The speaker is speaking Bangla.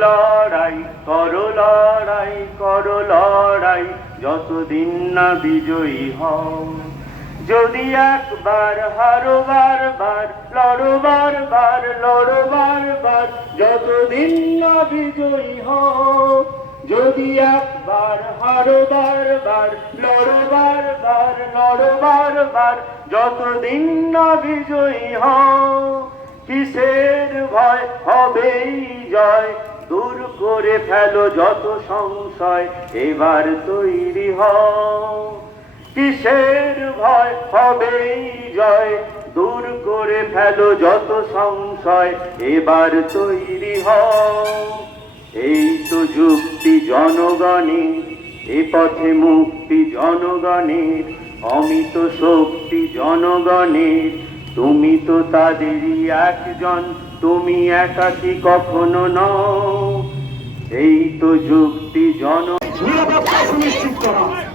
লড়াই করো লড়াই করো, লড়াই, যতদিন না বিজয়ী হও। যদি একবার হারো, বারবার, লড়ো বারবার, লড়ো যতদিন না বিজয়ী হও, যদি একবার হারো বারবার, লড়ো বারবার লড়ো বারবার, যতদিন না বিজয়ী হও, কিসের ভয় হবেই জয়? দূর করে ফেলো যত সংশয়, এবার তৈরি হও। কিসের ভয় হবেই জয়? দূর করে ফেলো যত সংশয় এবার তৈরি হও। এই তো যুক্তি জনগণের, এ পথে মুক্তি জনগণের, অমিত শক্তি জনগণের। তুমি তো তাদেরই একজন, তুমি একাকি কখনো নও। এই তো যুক্তি জন সুনিশ্চিত করা।